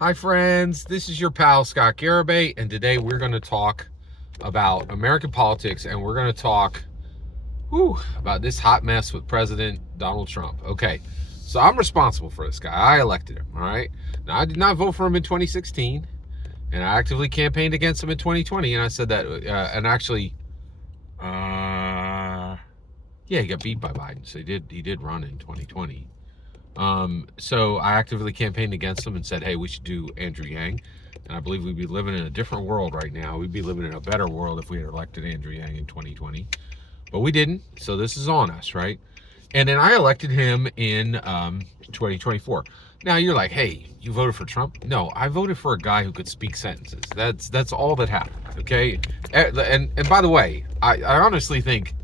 Hi friends, this is your pal Scott Garibay, and today we're going to talk about American politics, and we're going to talk about this hot mess with President Donald Trump. Okay, so I'm responsible for this guy. I elected him, all right? Now, I did not vote for him in 2016, and I actively campaigned against him in 2020, and I said that, yeah, he got beat by Biden, so he did run in 2020. So I actively campaigned against him and said, hey, we should do Andrew Yang. And I believe we'd be living in a different world right now. We'd be living in a better world if we had elected Andrew Yang in 2020. But we didn't. So this is on us, right? And then I elected him in 2024. Now you're like, hey, you voted for Trump? No, I voted for a guy who could speak sentences. That's all that happened, okay? And by the way, I honestly think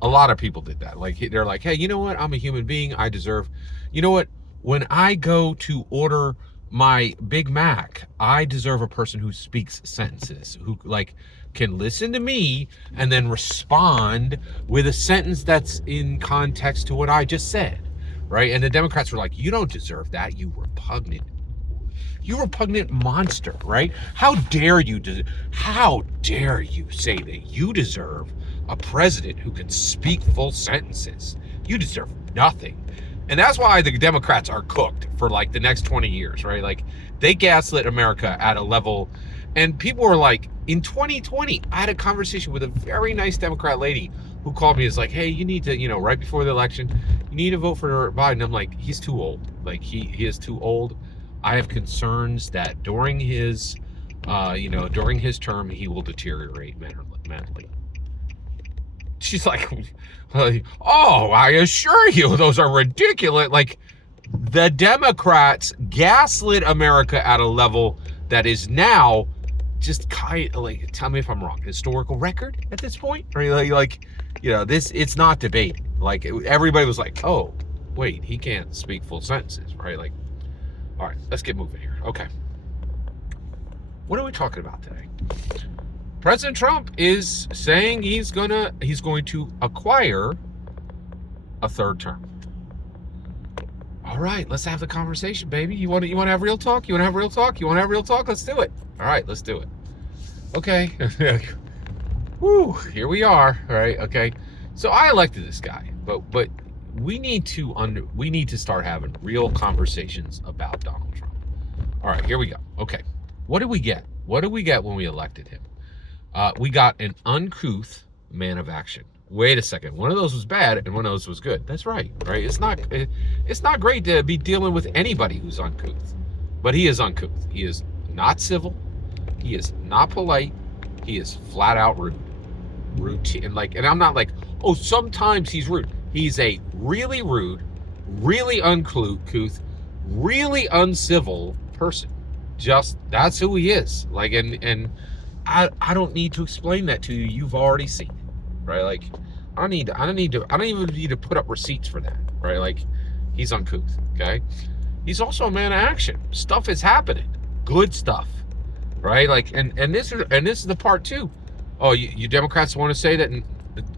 a lot of people did that. Like, they're like, hey, you know what? I'm a human being. I deserve, you know what? When I go to order my Big Mac, I deserve a person who speaks sentences, who like can listen to me and then respond with a sentence that's in context to what I just said, right? And the Democrats were like, you don't deserve that, you repugnant monster, right? How dare you say that you deserve a president who can speak full sentences? You deserve nothing. And that's why the Democrats are cooked for like the next 20 years, right? Like, they gaslit America at a level, and people were like, in 2020, I had a conversation with a very nice Democrat lady who called me. It's like, hey, you need to, right before the election, you need to vote for Biden. I'm like, he's too old. Like, he is too old. I have concerns that during his term, he will deteriorate mentally. She's like, oh, I assure you, those are ridiculous. Like, the Democrats gaslit America at a level that is now just kind of like, tell me if I'm wrong, historical record at this point? Or it's not debated. Like, everybody was like, oh, wait, he can't speak full sentences, right? Like, all right, let's get moving here. Okay. What are we talking about today? President Trump is saying he's going to acquire a third term. All right, let's have the conversation, baby. You want to have real talk? You want to have real talk? Let's do it. All right, let's do it. Okay. Woo, here we are. All right, okay. So I elected this guy, but we need to start having real conversations about Donald Trump. All right, here we go. Okay. What did we get? What did we get when we elected him? We got an uncouth man of action. Wait a second. One of those was bad and one of those was good. That's right. Right? It's not great to be dealing with anybody who's uncouth. But he is uncouth. He is not civil. He is not polite. He is flat out rude. Routine. And I'm not like, oh, sometimes he's rude. He's a really rude, really uncouth, really uncivil person. Just, that's who he is. Like, and I don't need to explain that to you. You've already seen it, right? Like, I don't even need to put up receipts for that, right? Like, he's uncouth, okay? He's also a man of action. Stuff is happening, good stuff, right? Like, and this is the part too. Oh, you Democrats want to say that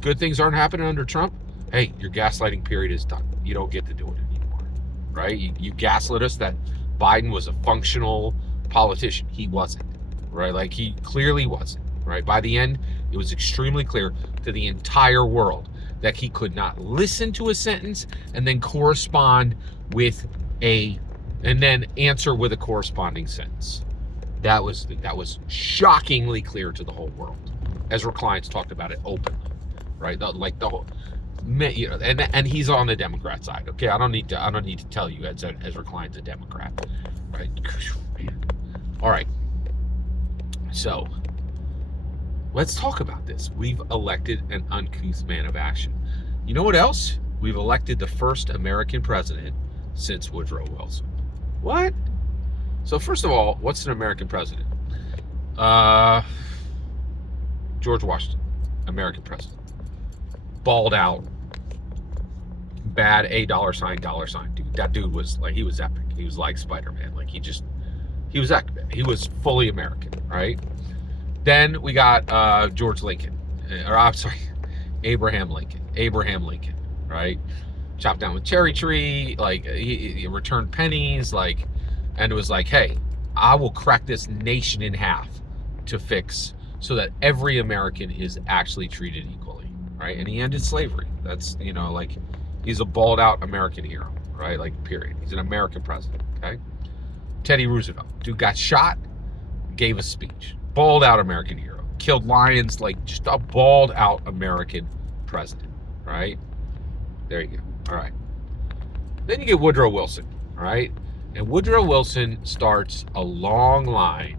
good things aren't happening under Trump? Hey, your gaslighting period is done. You don't get to do it anymore, right? You gaslit us that Biden was a functional politician. He wasn't. Right? Like, he clearly wasn't, right? By the end, it was extremely clear to the entire world that he could not listen to a sentence and then answer with a corresponding sentence. That was shockingly clear to the whole world. Ezra Klein's talked about it openly, right? And he's on the Democrat side. Okay, I don't need to tell you Ezra Klein's a Democrat, right? All right. So, let's talk about this. We've elected an uncouth man of action. You know what else? We've elected the first American president since Woodrow Wilson. What? So, first of all, what's an American president? George Washington, American president. Balled out, bad $$, dude. That dude was like, he was epic. He was like Spider-Man. Like, he was epic. He was fully American, right? Then we got Abraham Lincoln, right? Chopped down with cherry tree, like he returned pennies, like, and it was like, hey, I will crack this nation in half to fix so that every American is actually treated equally, right? And he ended slavery. That's, you know, like, he's a balled out American hero, right? Like, period. He's an American president, okay? Teddy Roosevelt, dude got shot, gave a speech. Balled out American hero. Killed lions, like, just a balled out American president, right? There you go. All right. Then you get Woodrow Wilson, all right? And Woodrow Wilson starts a long line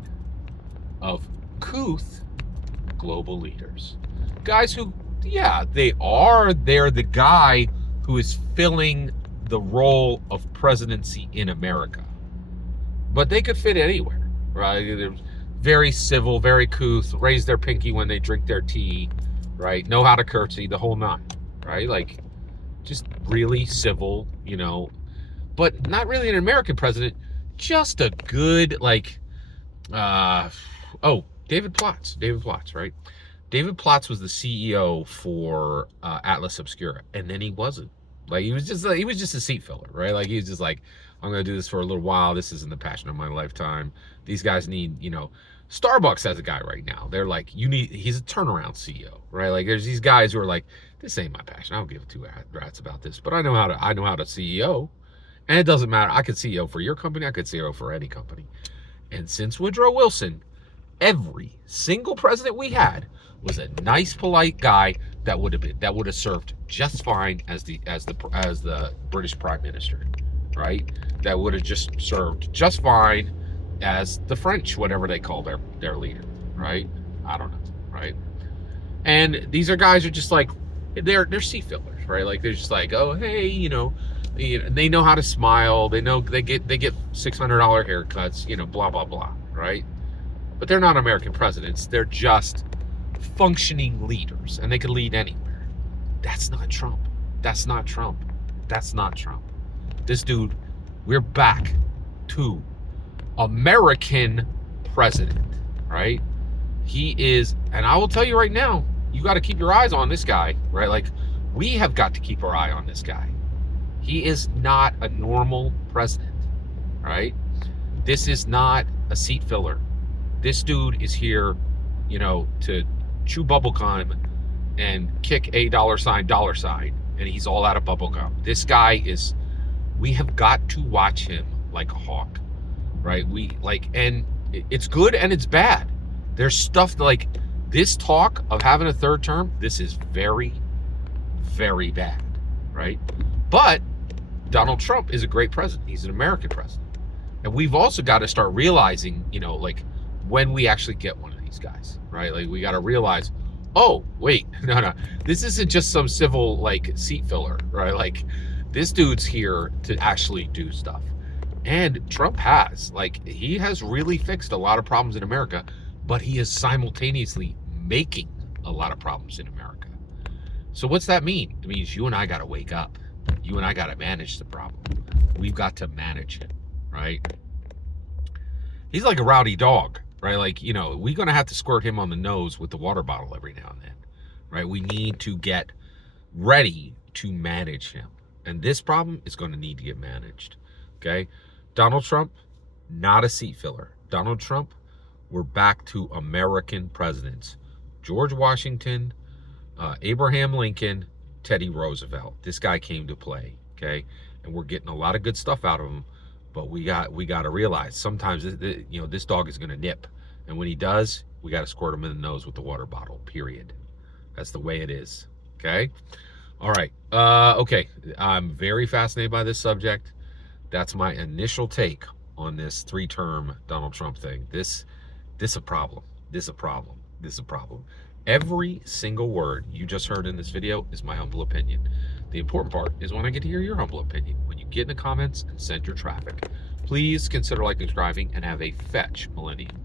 of couth global leaders. Guys who, yeah, they're the guy who is filling the role of presidency in America. But they could fit anywhere, right? They're very civil, very couth, raise their pinky when they drink their tea, right? Know how to curtsy, the whole nine, right? Like, just really civil, you know, but not really an American president, just a good, like, David Plotz, right? David Plotz was the CEO for Atlas Obscura, and then he wasn't. Like, he was just a seat filler, right? Like, he was just like, I'm gonna do this for a little while. This isn't the passion of my lifetime. These guys need, you know, Starbucks has a guy right now. They're like, he's a turnaround CEO, right? Like, there's these guys who are like, this ain't my passion. I don't give two rats about this, but I know how to CEO. And it doesn't matter. I could CEO for your company. I could CEO for any company. And since Woodrow Wilson, every single president we had was a nice, polite guy that would have served just fine as the British Prime Minister, right? That would have just served just fine as the French, whatever they call their leader, right? I don't know, right? And these are guys who are just like, they're seat fillers, right? Like, they're just like, oh, hey, you know, they know how to smile. They know they get $600 haircuts, you know, blah, blah, blah, right? But they're not American presidents. They're just functioning leaders, and they can lead anywhere. That's not Trump. That's not Trump. That's not Trump. This dude, we're back to American president, right? He is, and I will tell you right now, you got to keep your eyes on this guy, right? Like, we have got to keep our eye on this guy. He is not a normal president, right? This is not a seat filler. This dude is here, you know, to chew bubblegum and kick a $, and he's all out of bubblegum. This guy is, we have got to watch him like a hawk, right? And it's good and it's bad. There's stuff like this talk of having a third term, this is very, very bad, right? But Donald Trump is a great president. He's an American president. And we've also got to start realizing, you know, like, when we actually get one of these guys, right? Like, we got to realize, oh, wait, no, this isn't just some civil, like, seat filler, right? Like, this dude's here to actually do stuff. And Trump he has really fixed a lot of problems in America, but he is simultaneously making a lot of problems in America. So what's that mean? It means you and I got to wake up. You and I got to manage the problem. We've got to manage it, right? He's like a rowdy dog, right? Like, you know, we're going to have to squirt him on the nose with the water bottle every now and then, right? We need to get ready to manage him. And this problem is going to need to get managed, okay? Donald Trump, not a seat filler. Donald Trump, we're back to American presidents. George Washington, Abraham Lincoln, Teddy Roosevelt. This guy came to play, okay? And we're getting a lot of good stuff out of him, but we got to realize sometimes, you know, this dog is going to nip. And when he does, we got to squirt him in the nose with the water bottle, period. That's the way it is, okay? All right, okay. I'm very fascinated by this subject. That's my initial take on this 3-term Donald Trump thing. This a problem. This a problem. This a problem. Every single word you just heard in this video is my humble opinion. The important part is when I get to hear your humble opinion. When you get in the comments and send your traffic. Please consider liking, subscribing, and have a fetch millennium.